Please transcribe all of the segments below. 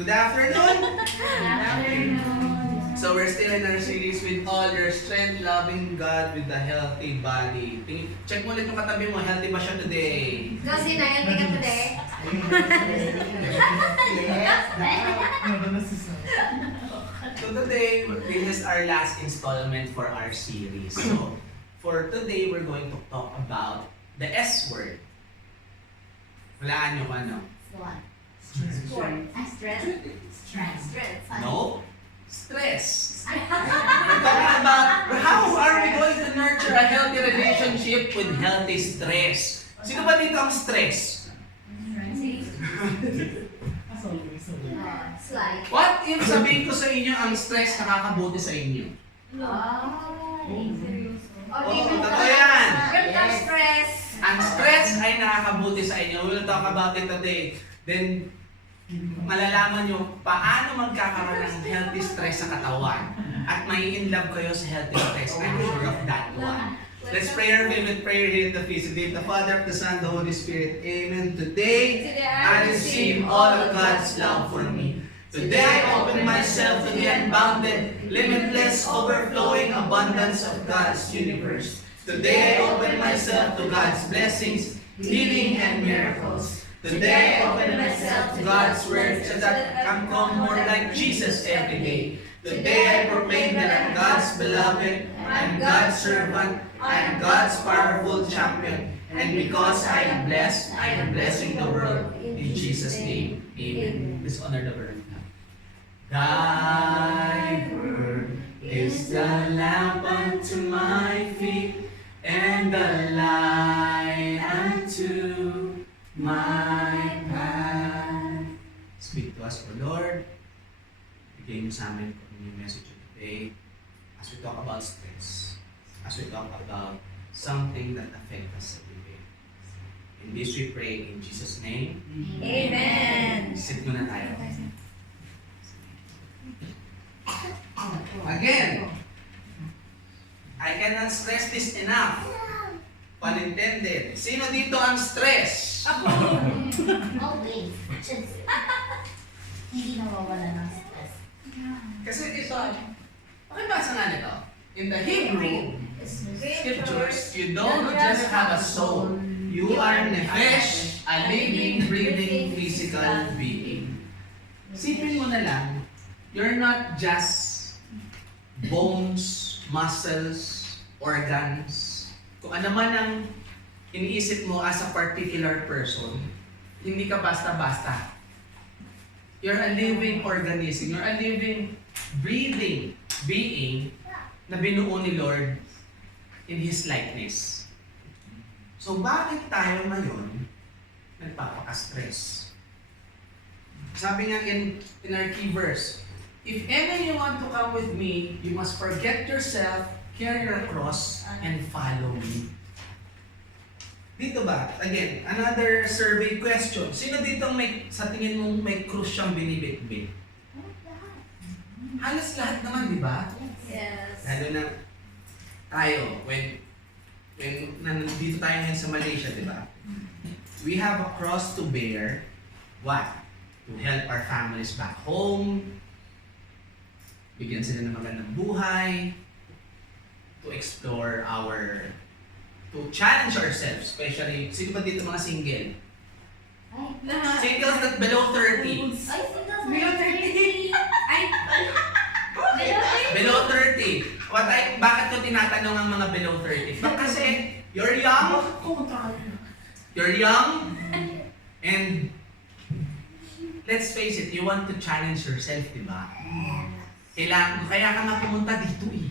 Good afternoon! Good afternoon. So we're still in our series with all your strength, loving God with a healthy body. Check mo ulit yung katabi mo, healthy ba siya today? Kasi na-healthy ka today? So today, this is our last installment for our series. So for today, we're going to talk about the S word. Walaan yung ano? What? Stress. No? Stress. We're talking about how are we going to nurture a healthy relationship with healthy stress. Sino ba dito ang stress? Slide. What if sabihin ko sa inyo ang stress nakakabuti sa inyo? Totoo yan. Stress. Ang stress ay nakakabuti sa inyo. We'll talk about it today. Then, malalaman nyo paano magkakaroon ng healthy stress sa katawan. At may in love kayo sa healthy stress. I'm sure of that one. Let's pray our favorite prayer here in the feast. In the Father, the Son, the Holy Spirit. Amen. Today, I receive all of God's love for me. Today, I open myself to the unbounded, limitless, overflowing abundance of God's universe. Today, I open myself to God's blessings, healing, and miracles. Today, I open myself to God's word so that I can become more like Jesus every day. Today, I proclaim that I'm God's beloved, I'm God's servant, I'm God's powerful champion. And because I am blessed, I am blessing the world. In Jesus' name, amen. Let's honor the word. Thy word is the lamp unto my feet and the light unto my path. Speak to us, O Lord. Bigay mo sa amin kung yung message of today as we talk about stress, as we talk about something that affects us every day. In this we pray in Jesus' name. Amen. Sit muna tayo. Again, I cannot stress this enough. Pun intended. Sino dito ang stress? Always. Hindi nawawala ng stress. Kasi ito, pakibasa nga nito. In the Hebrew scriptures, you don't just have a soul. You are nefesh, a living, breathing, physical being. Sipin mo na lang, you're not just bones, muscles, organs. Kung ano man ang iniisip mo as a particular person, hindi ka basta-basta. You're a living organism. You're a living, breathing being na binuo ni Lord in His likeness. So bakit tayo ngayon nagpapaka-stress? Sabi nga in our key verse, if ever you want to come with me, you must forget yourself, carry your cross, and follow me. Dito ba? Again, another survey question. Sino dito sa tingin mong may cross siyang binibitbit? Halos lahat naman, di ba? Yes. Lalo na tayo, when nandito tayo ngayon sa Malaysia, di ba? We have a cross to bear. What? To help our families back home, bigyan sila ng magandang buhay, to explore to challenge ourselves, especially, sino ba dito mga single? Singles that below 30. Below 30. Below 30. Bakit ko tinatanong ang mga below 30? Kasi, you're young, and let's face it, you want to challenge yourself, di ba? Kaya ka nga pumunta dito eh.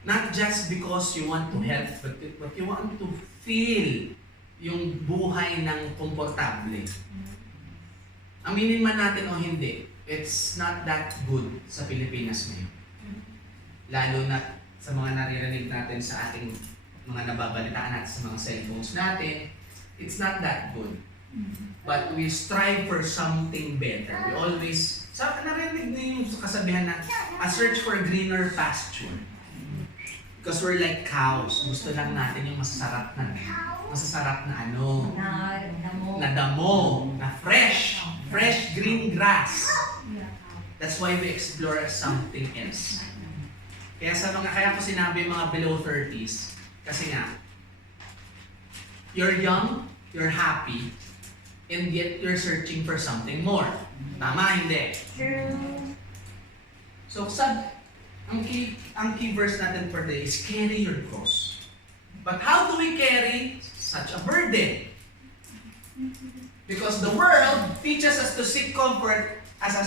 Not just because you want to help, but you want to feel yung buhay ng komportable. Aminin man natin o hindi, it's not that good sa Pilipinas ngayon. Lalo na sa mga naririnig natin sa ating mga nababalitaan natin sa mga cellphones natin, it's not that good. But we strive for something better. We always, narinig niyo yung kasabihan na, a search for greener pasture. Because we're like cows. Gusto lang natin yung masasarap na ano, na damo, na fresh. fresh green grass. That's why we explore something else. Kaya ko sinabi mga below 30s, kasi nga, you're young, you're happy, and yet you're searching for something more. Tama, hindi? True. So, ang key verse natin for today is carry your cross. But how do we carry such a burden? Because the world teaches us to seek comfort as a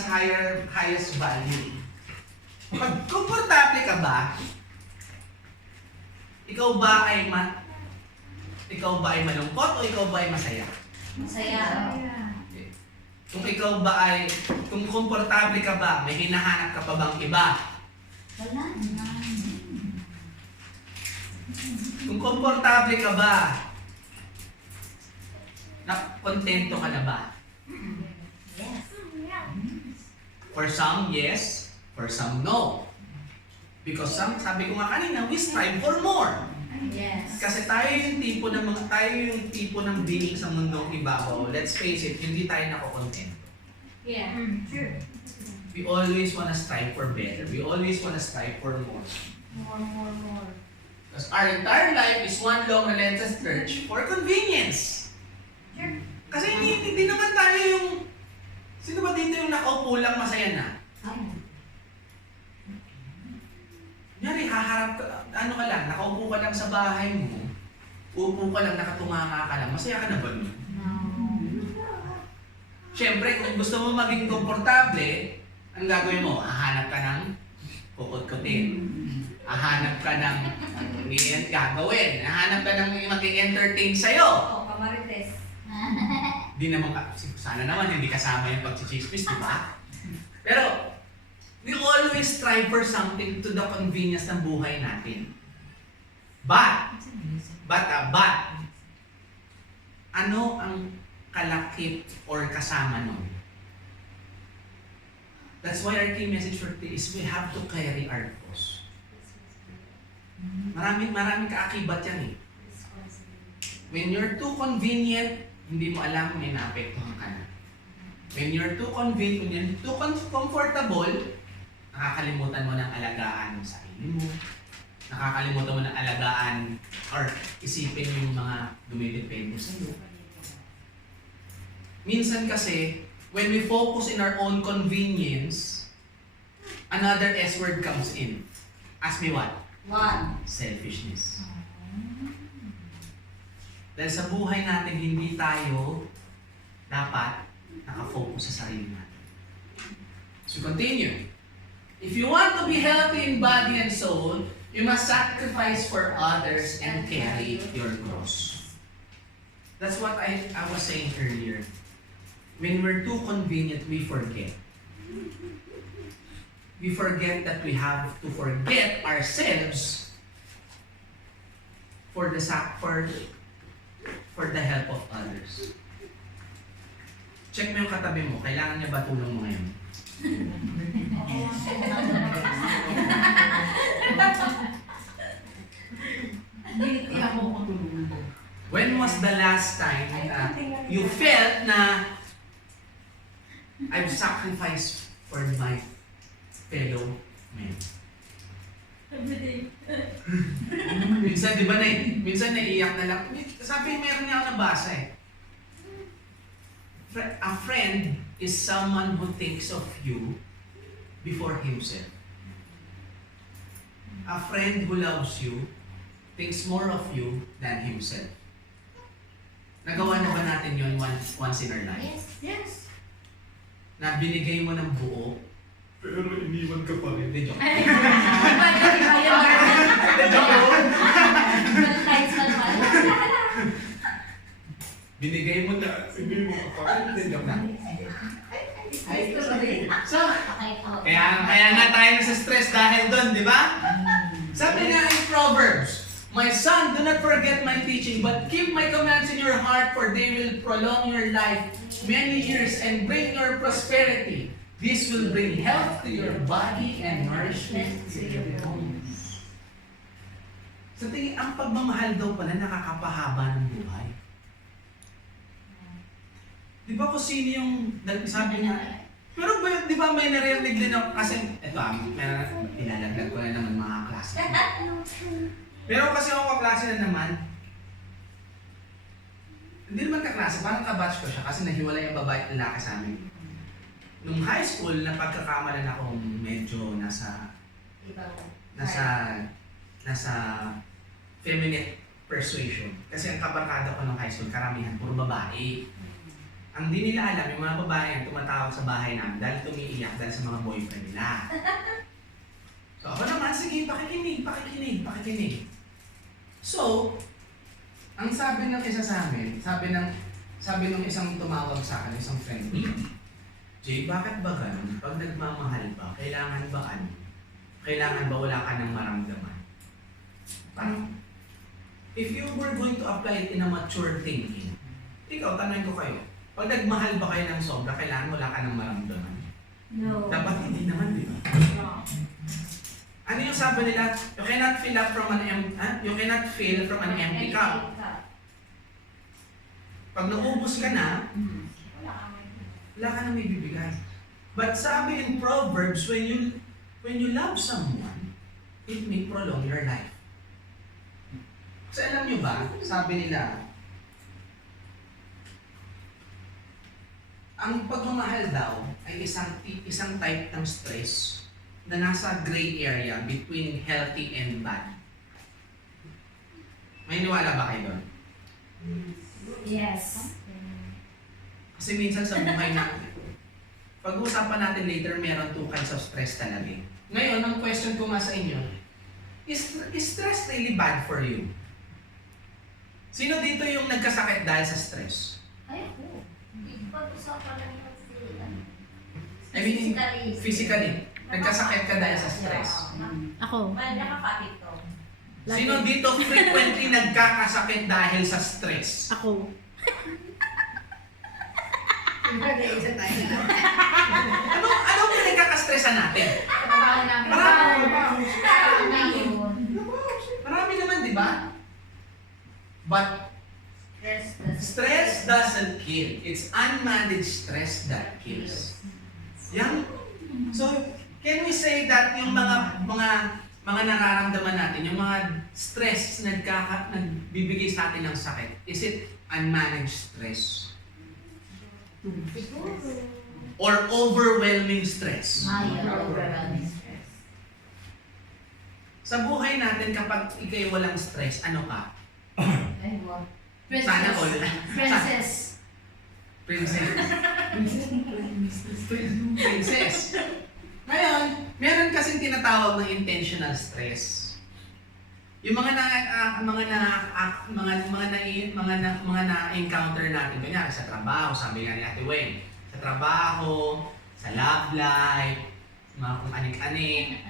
highest value. Pag komportable ka ba, ikaw ba ay malungkot o ikaw ba ay masaya? Masaya. Kung komportable ka ba, may hinahanap ka pa bang iba? Wala. Kung komportable ka ba, kontento ka na ba? Yes. For some, yes. For some, no. Because sabi ko nga kanina, we strive for more. Yes. Kasi tayo yung tipo ng being sa mundong ibabaw. Let's face it, hindi tayo nakokontento. Yeah. True. We always wanna strive for better. We always wanna strive for more. More. Because our entire life is one long relentless search for convenience. Sure. Kasi hindi naman tayo yung... Sino ba dito yung nakaupo lang masaya na? Kunyari, haharap ka, nakaupo ka lang sa bahay mo, upo ka lang, nakatunganga ka lang, masaya ka na ba nun? No. Siyempre, kung gusto mo maging komportable, ang gagawin mo? Hahanap ka ng kukut-kutin. Hahanap ka ng gagawin. Hahanap ka ng mag-entertain sa'yo. Oh, kamarites. Di naman, sana naman hindi kasama yung pag-chismis, di ba? Pero, we always strive for something to the convenience ng buhay natin. But, ano ang kalakip or kasama nun? That's why our key message for today is we have to carry our cross. Maraming kaakibat yan eh. When you're too convenient, hindi mo alam may naapektuhan ka na. When you're too convenient, when you're too comfortable, nakakalimutan mo ng alagaan sa sarili mo. Nakakalimutan mo ng alagaan or isipin yung mga dumidepende sa iyo. Minsan kasi, when we focus in our own convenience, another S word comes in. Ask me what? What? Selfishness. Dahil sa buhay natin, hindi tayo dapat nakafocus sa sarili natin. So continue. If you want to be healthy in body and soul, you must sacrifice for others and carry your cross. That's what I was saying earlier. When we're too convenient, we forget. We forget that we have to forget ourselves for the help of others. Check mo yung katabi mo. Kailangan niya ba tulong mo ngayon? When was the last time you felt na I've sacrificed for my fellow men? Minsan, di ba minsan naiiyak na lang. Sabi, meron niya ako nabasa eh. A friend is someone who thinks of you before himself. A friend who loves you thinks more of you than himself. Nagawa na ba natin yun once in our life? Yes. Na binigay mo ng buo, pero iniwan ka pa rin. Hindi, joke. Binigay mo na, hindi mo ka pa rin. Hindi, joke na. So, kaya nga tayo nasa stress dahil doon, di ba? Sabi nga in Proverbs, "My son, do not forget my teaching, but keep my commands in your heart, for they will prolong your life many years and bring your prosperity. This will bring health to your body and nourishment to your bones." Sa tingin, ang pagmamahal daw pala nakakapahaba ng buhay. Di ba kung sino yung nagsabi na, pero ba, di ba may naririnig din ako, kasi, eto ilalaglag ko na naman mga klase. Pero kasi ako kaklase na naman, hindi naman kaklase, parang kabatch ko siya kasi nahiwalay ang babae at lalaki sa amin. Nung high school, napagkakamalan ako medyo nasa feminine persuasion. Kasi ang kabarkada ko ng high school, karamihan, puro babae. Ang di nila alam, yung mga babae ang tumatawag sa bahay namin dahil tumiiyak dahil sa mga boyfriend nila. So ako naman, sige, pakikinig. So, ang sabi ng isa sa amin, sabi ng isang tumawag sa akin, isang friend ko, Jay, bakit ba ganun? Pag nagmamahal ba, kailangan ba ano? Kailangan ba wala ka nang maramdaman? Parang, if you were going to apply it in a mature thinking, ikaw, tanongin ko kayo, pag nagmahal ba kayo ng sobra, kailangan wala ka nang maramdaman? No. Dapat hindi naman, di ba? No. Ano yung sabi nila? You cannot fill from an empty cup. Pag naubos ka na, wala ka nang ibibigay. But sabi in Proverbs, when you love someone, it may prolong your life. Kasi alam nyo ba, sabi nila, ang pagmamahal daw ay isang type ng stress na nasa gray area between healthy and bad. May niwala ba kayo doon? Yes. Kasi minsan sa buhay natin, pag-uusapan natin later, meron two kinds of stress talaga. Ngayon, ang question ko nga sa inyo, is stress really bad for you? Sino dito yung nagkasakit dahil sa stress? Ay, po. Hindi pag-usapan lang yung I mean, physically. Nagkasakit ka dahil sa stress. Ako. Well, nakakapit to. Sino dito frequently nagkakasakit dahil sa stress? Ako. Ano pinagkakastressan natin? Marami naman, di ba? But stress doesn't kill. It's unmanaged stress that kills. Yan. So, can we say that yung mga nararamdaman natin, yung mga stress nagbibigay sa atin ng sakit, is it unmanaged stress? Or overwhelming stress? Overwhelming stress. Sa buhay natin, kapag ikay walang stress, ano ka? Ay, wow. Sana all. Princess. Princess. Ngayon, meron kasing tinatawag ng intentional stress. Yung mga na-encounter natin, kunyari sa trabaho, sabi nga ni Ate Weng, sa trabaho, sa love life, mga kung anik-anik,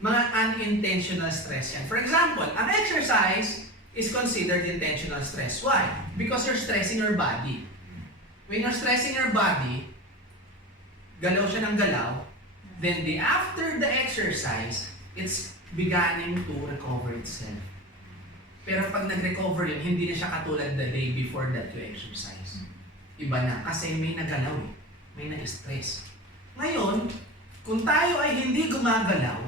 mga unintentional stress yan. For example, ang exercise is considered intentional stress. Why? Because you're stressing your body. When you're stressing your body, galaw siya ng galaw, then after the exercise, it's beginning to recover itself. Pero pag nag-recover yun, hindi na siya katulad the day before that you exercise. Iba na, kasi may nagalaw eh. May na-stress. Ngayon, kung tayo ay hindi gumagalaw,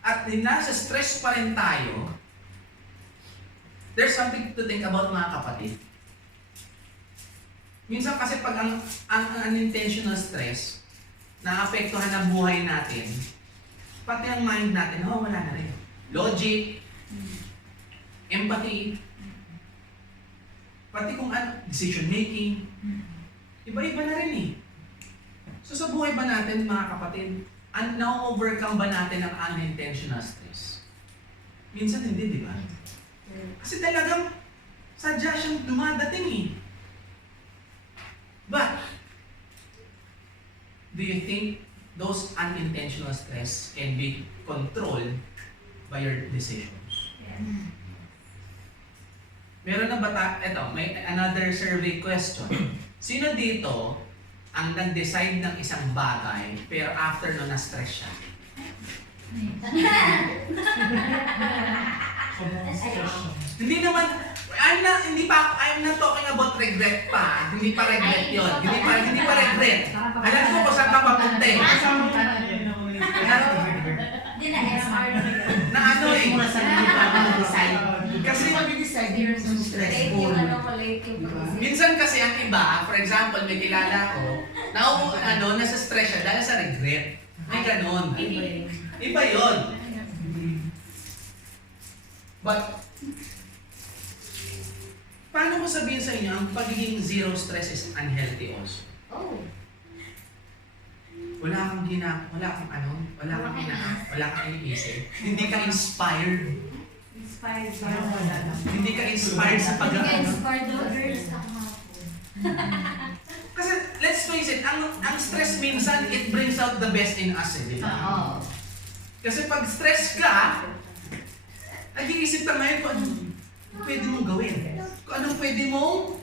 at nasa stress pa rin tayo, there's something to think about, mga kapatid. Minsan kasi pag ang unintentional stress, naapektuhan ang buhay natin, pati ang mind natin, wala na rin. Logic, empathy, pati kung decision making, iba-iba na rin eh. So sa buhay ba natin, mga kapatid, na-overcome ba natin ang unintentional stress? Minsan hindi, di ba? Kasi talagang sadya siyang dumadating eh. But, do you think those unintentional stress can be controlled by your decisions? Yes. Meron na ba may another survey question. Sino dito ang nag-decide ng isang bagay pero after no na-stress siya? Hindi naman, I'm not talking about regret pa. Hindi pa regret yun. Hindi pa regret. Alam ko kung saan ka papunta eh. Hindi na SR na yun. Na ano eh. Muna sa hindi pa mag-decide. Kasi mag-decide yun yung Late stressful. yung ano ko, late yung pag-isip. minsan kasi ang iba, for example, may kilala ko, nasa stress siya dahil sa regret. Ay ganon. Iba yun. But, paano ko sabihin sa inyo, ang pagiging zero stress is unhealthy also? Oh. Wala kang iniisip. Hindi ka inspired. Inspired sa Hindi ka inspired sa Hindi ka pag-ano. inspired others ako Kasi, let's face it, ang stress minsan, it brings out the best in us, di ba? Oo. Kasi pag stress ka, nag-iisip ka ngayon kung ano pwede mong gawin. Kung anong pwede mong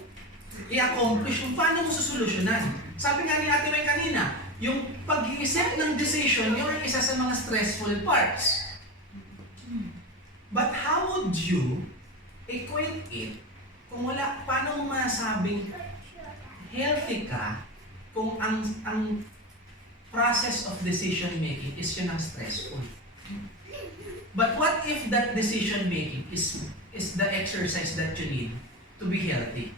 i-accomplish, kung paano mo susolusyonan. Sabi nga ni Ate May kanina, yung pag-iisip ng decision, yun ang isa sa mga stressful parts. But how would you equate it kung paano mo masabing healthy ka kung ang process of decision making is yun ang stressful? But what if that decision making is the exercise that you need to be healthy?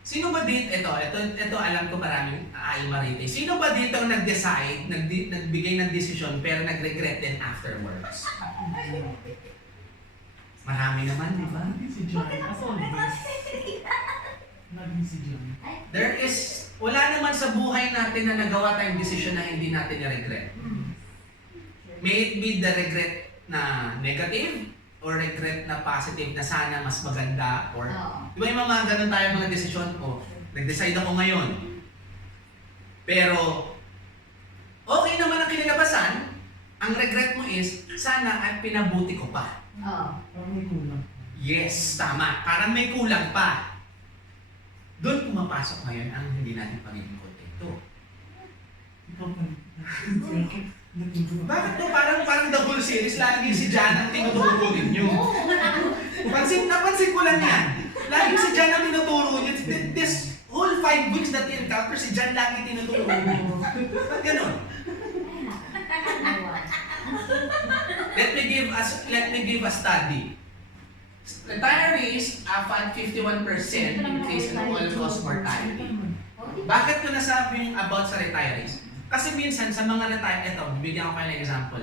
Sino ba dito, ito alam ko maraming aalmarite. Sino ba dito ang nag-decide, nagbigay ng decision pero nag-regret din afterwards? Marami naman, di ba? Si John. Naging si John. Wala naman sa buhay natin na nagawa tayong decision na hindi natin na-regret. May it be the regret na negative or regret na positive na sana mas maganda or di ba yung mga ganun tayo mga desisyon ko, nag-decide ako ngayon. Pero okay naman ang kinilabasan, ang regret mo is sana ay pinabuti ko pa. Oo. Parang may kulang. Yes, tama. Parang may kulang pa. Doon pumapasok ngayon ang hindi natin pagiging kontento. Ikaw pa. Bakit to parang the whole series lagi si Jan ang tinuturo ninyo? Napansin ko lang yan. Lagi si Jan ang tinuturo niyo. This whole 5 weeks that you encounter, si Jan lagi tinuturo niyo. Ba't ganun? Let me give a study. Retirees have 51% increase in all-cause mortality. Bakit ko nasabing about sa retirees? Kasi minsan sa mga retirees, bibigyan ko kayo ng example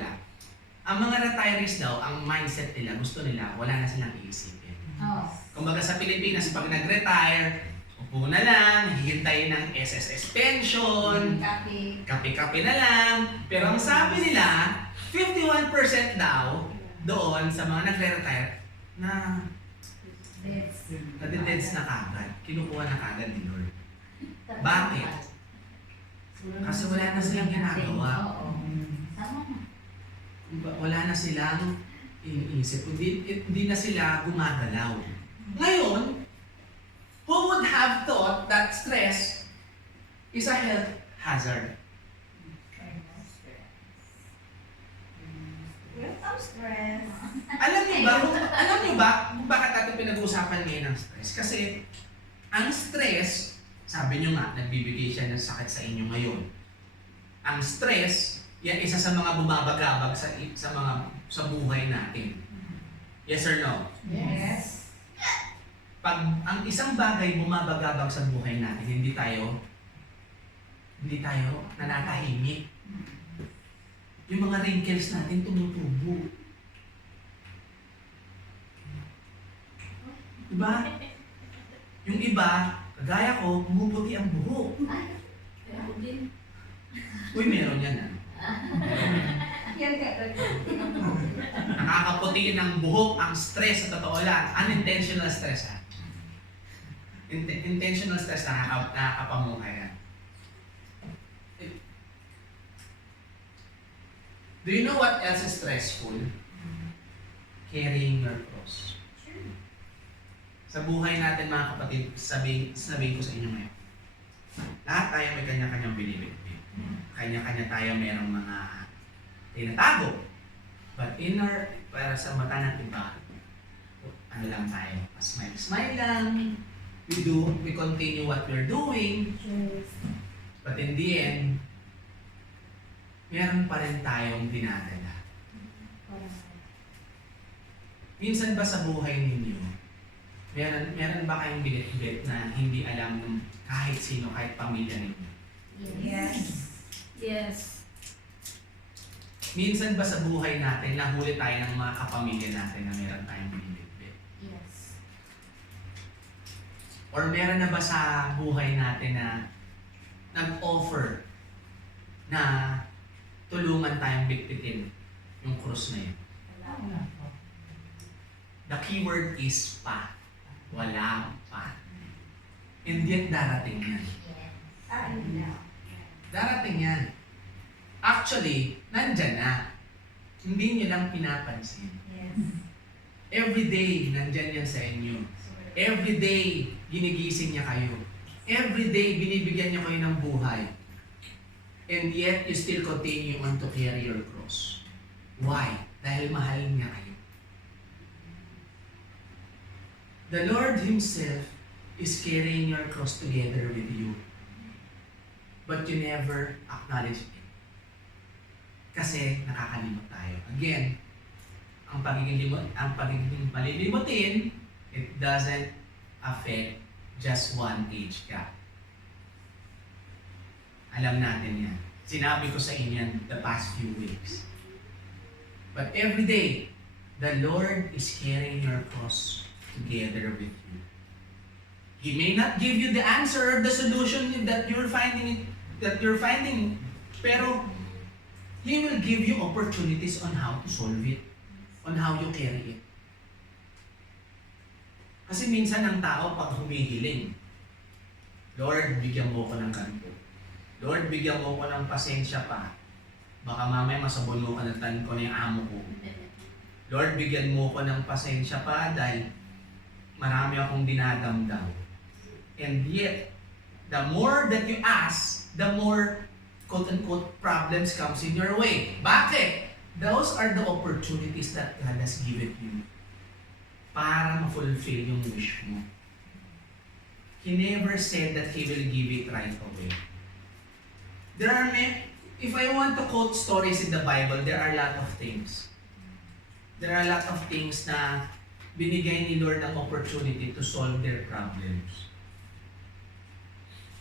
Ang mga retirees daw, ang mindset nila, gusto nila, wala na silang iisipin. Oo. Kumbaga sa Pilipinas, pag nag-retire, upo na lang, hihintayin ng SSS pension, Copy. kape-kape na lang. Pero ang sabi nila, 51% daw doon sa mga nagre-retire na Yes. nadideds na kagad, kinukuha na kagad ni Lord. Bakit? Kasi wala na silang ginagawa. Oo. Tama na. Wala na silang iniisip, hindi na sila gumagalaw. Ngayon, who would have thought that stress is a health hazard? Welcome stress. Alam niyo ba kung bakit natin pinag-uusapan ngayon ang stress? Kasi ang stress, sabi niyo nga, nagbibigay siya ng sakit sa inyo ngayon. Ang stress, yan isa sa mga bumabagabag sa buhay natin. Yes or no? Yes. Pag ang isang bagay bumabagabag sa buhay natin, hindi tayo nanatahimik. Yung mga wrinkles natin tumutubo. Diba? Yung iba, kagaya ko, pumuputi ang buhok. Uy, meron yan Yan ka. Nakakaputi ng buhok ang stress sa totoo lang. Unintentional stress Intentional stress nakakapamuhay yan. Do you know what else is stressful? Carrying your cross. Sa buhay natin mga kapatid, sabihin ko sa inyo ngayon. Lahat tayo may kanya-kanyang binibigay. Kanya-kanya tayo mayroong mga tinatago. But para sa mata ng iba, at ano lang tayo, smile lang. We continue what we're doing. But in the end, meron pa rin tayong dinadala. Minsan ba sa buhay ninyo, meron ba kayong bilit-bilit na hindi alam ng kahit sino, kahit pamilya ninyo? Yes. Yes. Minsan ba sa buhay natin, nahuli tayo ng mga kapamilya natin na meron tayong bilit-bilit? Yes. Or meron na ba sa buhay natin na nag-offer na tulungan tayong bitbitin yung krus na yun? Wala po. The keyword is pa. Wala pa. And yet darating yan. Darating yan. Actually, nandyan na. Hindi nyo lang pinapansin. Every day, nandyan yan sa inyo. Every day, ginigising niya kayo. Every day, binibigyan niya kayo ng buhay. And yet, you still continue on to carry your cross. Why? Dahil mahal niya kayo. The Lord Himself is carrying your cross together with you. But you never acknowledge it. Kasi nakakalimot tayo. Again, ang pagiging malilimutin, it doesn't affect just one age gap. Alam natin yan. Sinabi ko sa inyo yan the past few weeks. But every day, the Lord is carrying your cross together with you. He may not give you the answer or the solution that you're finding, pero He will give you opportunities on how to solve it, on how you carry it. Kasi minsan ang tao pag humihiling, Lord, bigyan mo ko ng ganito. Lord, bigyan mo ko ng pasensya pa. Baka mamaya masabunukan ng tan ko na yung amo ko. Lord, bigyan mo ko ng pasensya pa dahil marami akong dinadamdam. And yet, the more that you ask, the more quote-unquote problems comes in your way. Bakit? Those are the opportunities that God has given you para ma-fulfill yung wish mo. He never said that He will give it right away. There are if I want to quote stories in the Bible, there are a lot of things. There are a lot of things na binigay ni Lord ang opportunity to solve their problems.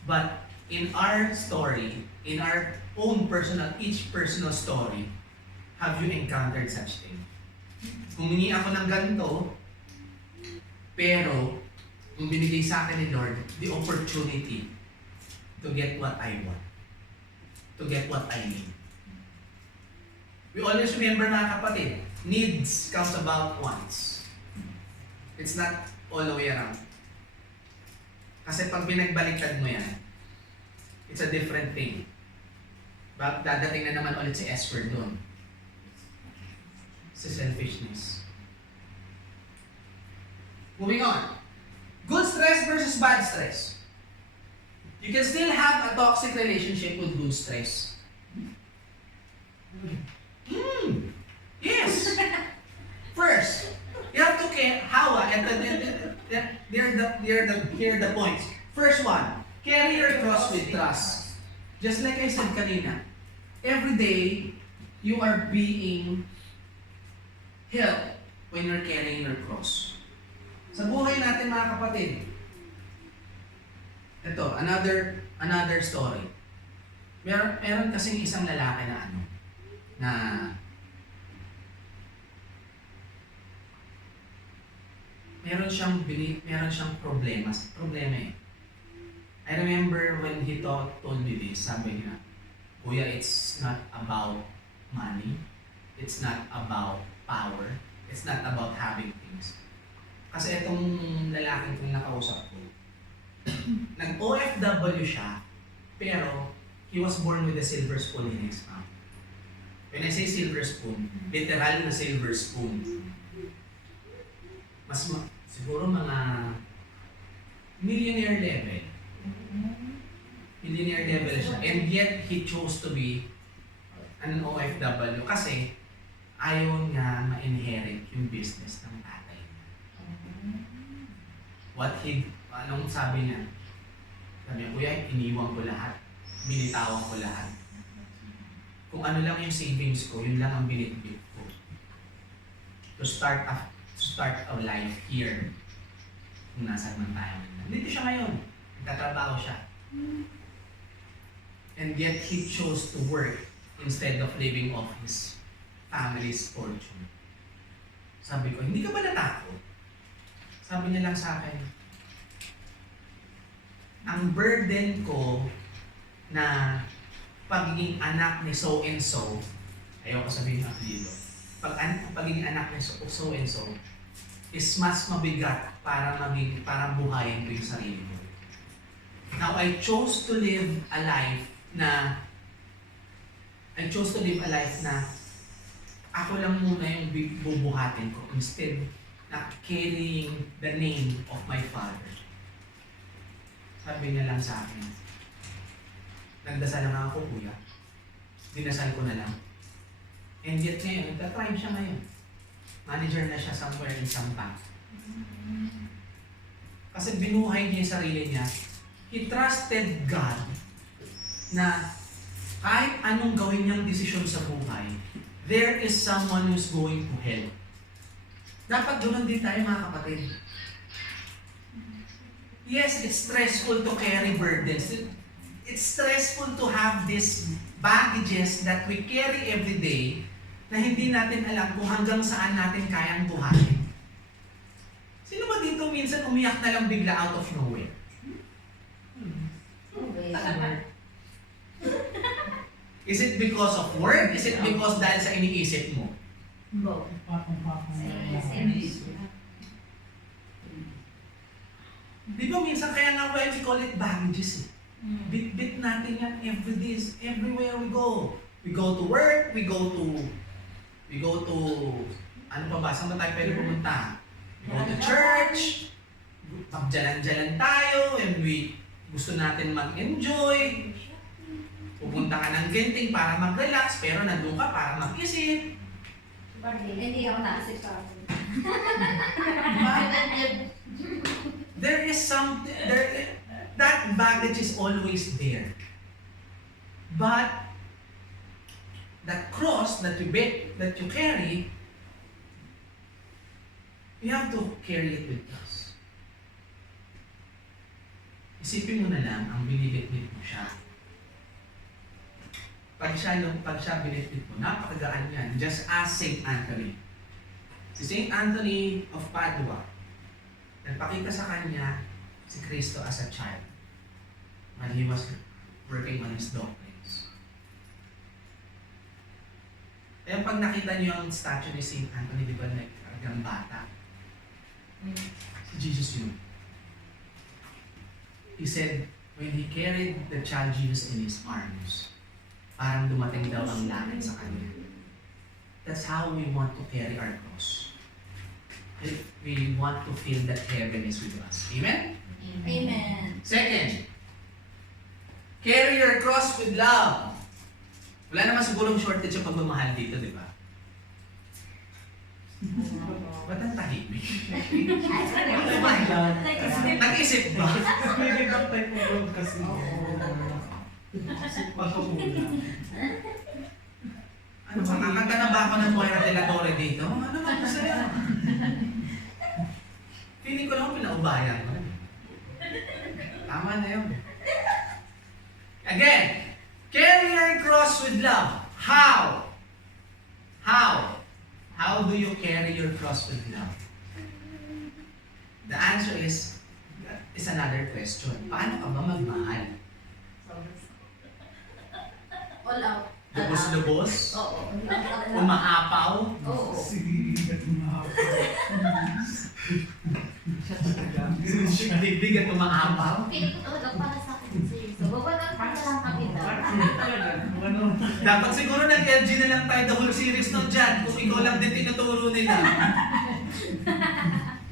But in our story, in our own each personal story, have you encountered such thing? Humingi ako ng ganito, pero yung binigay sa akin ni Lord, the opportunity to get what I want, to get what I need. We always remember, mga kapatid, needs comes about once. It's not all the way around. Kasi pag binagbaliktad mo yan, it's a different thing. Dadating na naman ulit si Esper doon. Sa selfishness. Moving on. Good stress versus bad stress. You can still have a toxic relationship with good stress. Yes. First, you have to care Hawa, and here are the points. First one, carry your cross with trust. Just like I said kanina, every day you are being helped when you're carrying your cross. Sa buhay natin, mga kapatid, ito, another story. Meron kasing isang lalaki na meron siyang problema eh. I remember when he told me this, sabi niya, Kuya, it's not about money, it's not about power, it's not about having things. Kasi itong lalaking kong nakausap ko, nag-OFW siya, pero he was born with a silver spoon in his mouth. When I say silver spoon, literal na silver spoon. Siguro mga millionaire level. Millionaire level siya. And yet, he chose to be an OFW kasi ayaw niya ma-inherit yung business ng tatay niya. Anong sabi niya? Sabi niya, kuya, iniwan ko lahat. Binitawan ko lahat. Kung ano lang yung savings ko, yun lang ang binitbit ko. To start a life here. Kung nasan man tayo. Dito siya ngayon. Nagtatrabaho siya. And yet, he chose to work instead of living off his family's fortune. Sabi ko, hindi ka ba natakot? Sabi niya lang sa akin, ang burden ko na pagiging anak ni so-and-so, ayoko sabihin ng apelyido, pagiging anak ni so-and-so is mas mabigat para buhayin ko yung sarili ko. Now, I chose to live a life na ako lang muna yung bubuhatin ko instead na carrying the name of my father. Sabi niya lang sa akin, nagdasal lang ako, kuya. Dinasal ko na lang. And yet ngayon, nagtatribe siya ngayon. Manager na siya somewhere in some bank. Kasi binuhay niya yung sarili niya. He trusted God na kahit anong gawin niyang desisyon sa buhay, there is someone who's going to help. Dapat ganoon din tayo mga kapatid. Yes, it's stressful to carry burdens. It's stressful to have these baggages that we carry every day na hindi natin alam kung hanggang saan natin kayang buhatin. Sino ba dito minsan umiyak na lang bigla out of nowhere? Is it because of work? Is it because dahil sa iniisip mo? Both. Patong-patong. Di ba minsan kaya nga why we call it baggages eh. Bit-bit natin yan everywhere we go. We go to work, we go to, ano pa ba, saan ba tayo pwede pumunta? We go to church, pagjalan-jalan tayo, and gusto natin mag-enjoy. Pupunta ka ng genting para mag-relax, pero nandun ka para mag-isip. Hindi ako naasip ka. There is that baggage is always there. But that cross that you carry, you have to carry it with us. Isipin mo na lang, ang binibit-bit mo siya. Pag siya binibit mo, napakagaan yan. Just ask St. Anthony. Si St. Anthony of Padua, nagpakita sa kanya si Kristo as a child when he was working on his doctrines. Kaya pag nakita niyo ang statue ni St. Anthony, di ba nagkargang bata? Si Jesus yun. He said, when he carried the child Jesus in his arms, parang dumating daw ang langit sa kanya. That's how we want to carry our cross. If we want to feel that heaven is with us. Amen? Amen. Second, carry your cross with love. Wala naman sigurong shortage yung pagmamahal dito, di ba? Ba't ang tahimik? Nag-isip ba? May ibang type of road kasi. Pagkakulang. Ano ba? Kakanta na ba ako ng Moira de la Torre dito? Ano ba gusto niya? Feeling ko lang pinaubayan ko. Tama na yun. Again, carry your cross with love. How? How? How do you carry your cross with love? The answer is another question. Paano ka ba magmahal? All out. Lubos-lubos? Oo. Umaapaw? Oo. Sige, at Big at umaapaw? Piling ko talaga para sa akin si So, babalik pa na lang kami Dapat siguro nag-LG na lang tayo the whole series no dyan kung ikaw lang din tinuturo nila.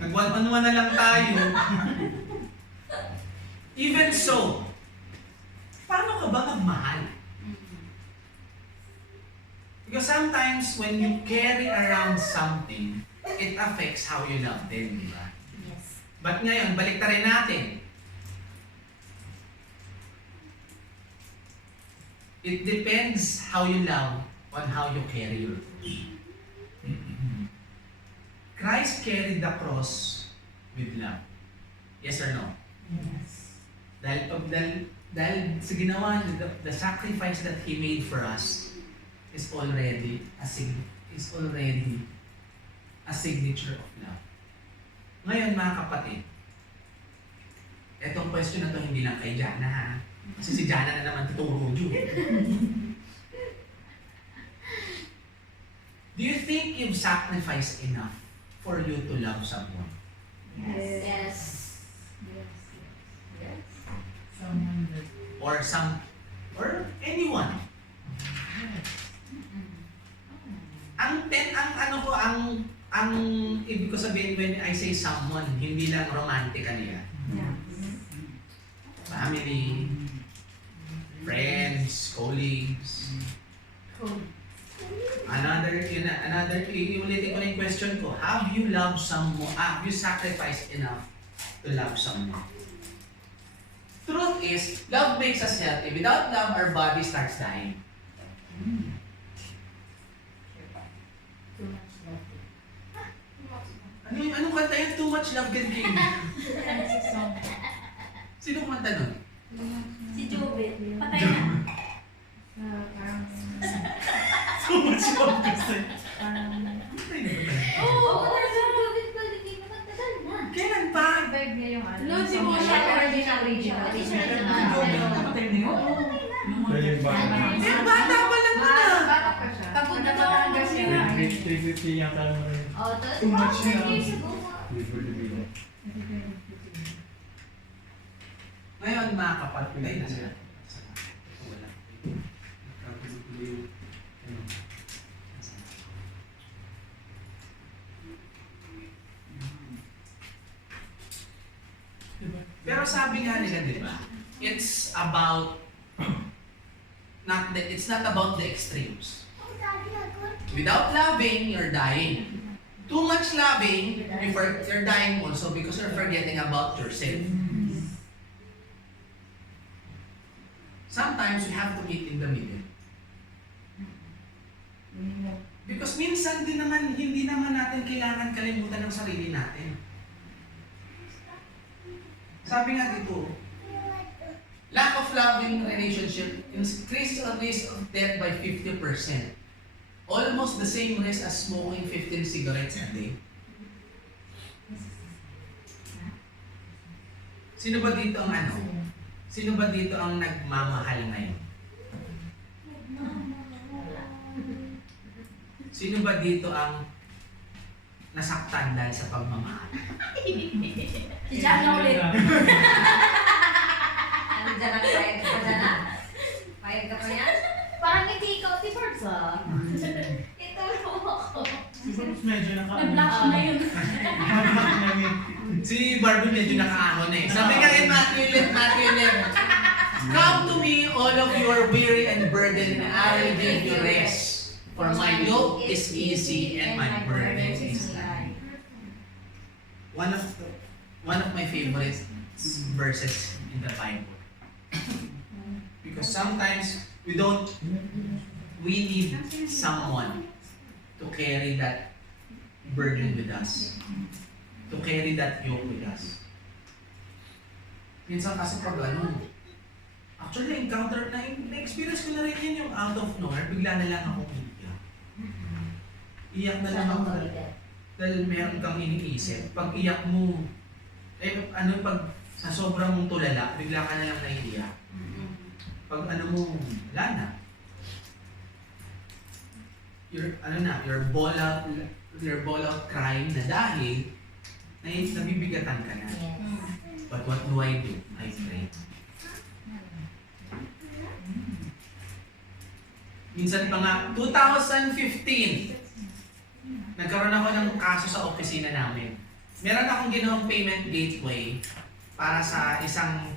Nag-one-on-one na lang tayo. Even so, paano ka ba magmahal? Because sometimes when you carry around something, it affects how you love them, di ba? Yes. But ngayon, balik rin natin. It depends how you love on how you carry your cross. Christ carried the cross with love. Yes or no? Yes. Dahil sa ginawa niya, the sacrifice that He made for us is already a signature of love. Ngayon mga kapatid, etong question na to hindi lang kay Jana ha. Kasi si Jana na naman tuturo yun. Do you think you've sacrificed enough for you to love someone? Yes. Yes. Yes. Someone that... Or anyone? Ang ibig ko sabihin when I say someone, hindi lang romantically yan. Family, friends, colleagues. Iulitin ko na yung question ko. Have you loved someone? Have you sacrificed enough to love someone? Truth is, love makes us healthy. Without love, our body starts dying. Anong kanta yun? Too much love can kill. Sino kumanta nun? Si Jobet. Patay na. Too much love kasi. Oo, wala si Jobet pa. Hindi mo magtagal na. Kailan pa? No, si Moshe. Original. Kapatay na yun? Eh, bata pa lang na. Pagod na daw ang kasi nga. 350 yata naman rin. Oh, tapos Too much mga na. years ago. Ngayon mga kapatid, ay nasa. Wala. Pero sabi nga nila, di ba? It's about it's not about the extremes. Without loving, you're dying. Too much loving, you're dying also because you're forgetting about yourself. Sometimes we have to meet in the middle. Because minsan din naman, hindi naman natin kailangan kalimutan ng sarili natin. Sabi nga dito, lack of love in relationship increases the risk of death by 50%. Almost the same risk as smoking 15 cigarettes a day. Sino ba dito ang Sino ba dito ang nagmamahal ngayon? Sino ba dito ang nasaktan dahil sa pagmamahal? Si Jana ulit. Ano dyan ang payag ka pa dyan ah? Payag ka pa yan? Parang hindi ikaw si Forbes ah. Ito ako. Siguro medyo Na-blush na yun. Si Barbie medyo nakaahon eh. Sabi nga in Matthew 11, come to me all of you are weary and burdened and I will give you rest. For my yoke is easy and my burden is light. One of my favorite verses in the Bible. Because sometimes we need someone to carry that burden with us. To carry that yoke with us. Minsan kasi pag actually na-experience ko na rin yun yung out of nowhere, bigla na lang ako iiyak. Iyak na lang ako dahil meron kang iniisip. Pag iyak mo, pag sa sobrang mong tulala, bigla ka na lang naiiyak. Pag wala na. You're ball out crying na dahil nabibigatan ka na. But what do? I pray. Minsan pa nga, 2015, nagkaroon ako ng kaso sa opisina namin. Meron akong ginawang payment gateway para sa isang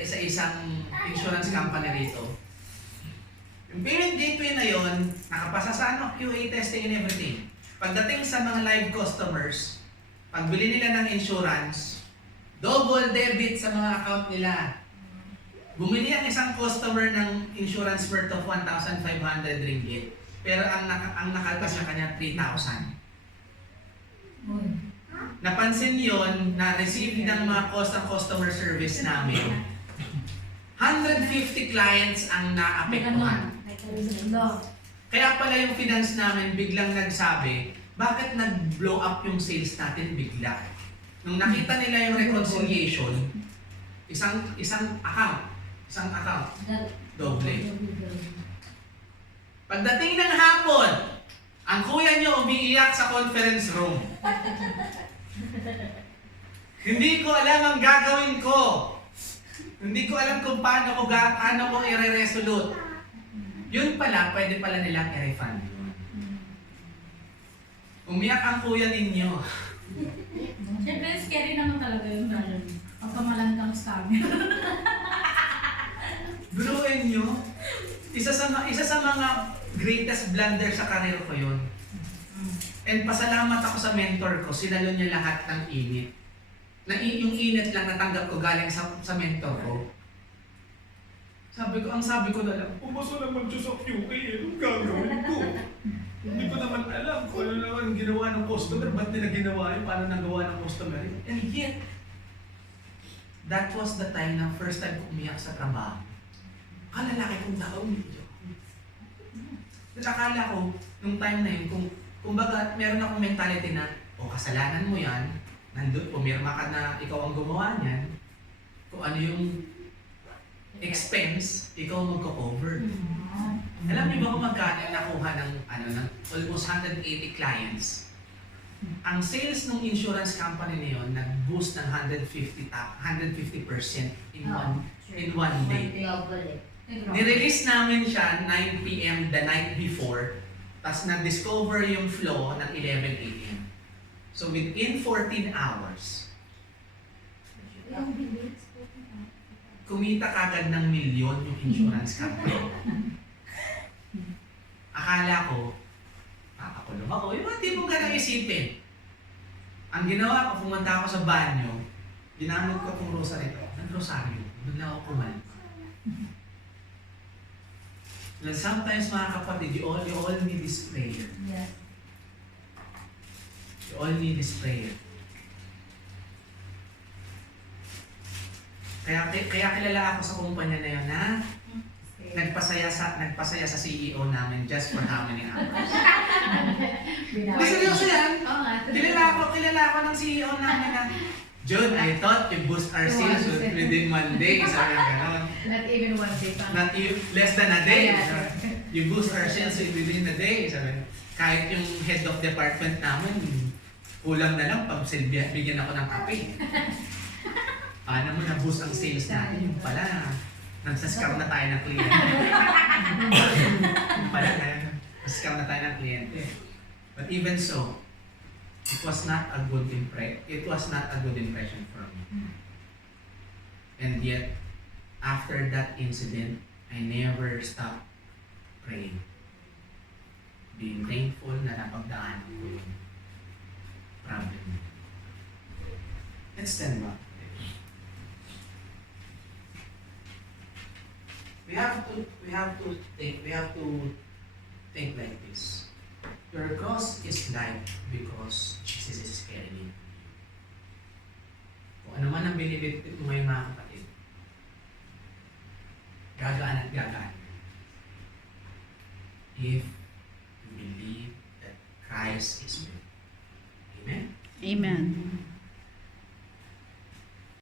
isang insurance company rito. Yung payment gateway na yon, nakapasa sa QA testing and everything. Pagdating sa mga live customers, Pagbili nila ng insurance, double debit sa mga account nila. Bumili ang isang customer ng insurance worth of 1,500 ringgit. Pero ang nakalpas sa kanya 3,000. Napansin yon na receive ng mga customer service namin. 150 clients ang naapektuhan. Kaya pala yung finance namin biglang nagsabi, bakit nag-blow up yung sales natin bigla? Nung nakita nila yung reconciliation, isang account, doble. Pagdating ng hapon, ang kuya nyo umiiyak sa conference room. Hindi ko alam ang gagawin ko. Hindi ko alam kung paano ko i-resolute. Yun pala, pwede pala nilang i-refund yun. Umiyak ang kuya ninyo. Siyempre, scary naman talaga yung ganun. Pagka malandang scammer. Biruin nyo, isa sa mga greatest blunder sa karir ko yun. And pasalamat ako sa mentor ko, sinalo niya lahat ng init. Yung init lang natanggap ko galing sa mentor ko. Ang sabi ko na lang, umasa naman siya sa QA, anong gagawin ko? Hindi ko naman alam kung ano naman ginawa ng customer, ba't nila ginawa yun, paano nagawa ng customer yun. And yet, that was the time na first time ko umiyak sa trabaho. Kalalaki kong tao medyo. Akala ko, nung time na yun, kumbaga meron akong mentality na, kasalanan mo yan, nandun, pumirma ka na ikaw ang gumawa niyan, kung ano yung expense, ikaw magko-cover. Alam niyo ba kung magkano yung nakuha ng almost 180 clients? Ang sales ng insurance company na yun, nag-boost ng 150% in one day. Nirelease namin siya 9 p.m. the night before, tapos na-discover yung flow ng 11 a.m. So within 14 hours, kumita kagad ng milyon yung insurance company. Akala ko, papakulong ako. Yung mga tipong ganang isipin. Ang ginawa ko, pumunta ako sa banyo, ginamit ko itong rosary ko. Nag-rosaryo. Doon lang ako kumalma. And sometimes mga kapatid, you all need this prayer. Yes. You all need this prayer. Kaya kilala ako sa kumpanya na yun na nagpasaya sa CEO namin just for how many hours. Seryoso yan. Kilala ako ng CEO namin na, John, I thought you boost our sales within one day. Sabi ganon. Not even one day. Not even less than a day. You boost our sales within a day. Sabi, kahit yung head of department namin, kulang na lang pag bigyan ako ng kape. Paano mo na-boost ang sales natin? Yung pala, nagsascam na tayo ng kliyente. Yung pala, nagsascam na tayo ng kliyente. But even so, it was not a good impression for me. And yet, after that incident, I never stopped praying. Being thankful na napagdaanan ko yung problem. Let's stand back. We have to think like this. Your cross is light because Jesus is carrying it. Kung ano man ang binibitbit mo ngayon mga kapatid, gagaan at gagaan. If you believe that Christ is with you. Amen? Amen.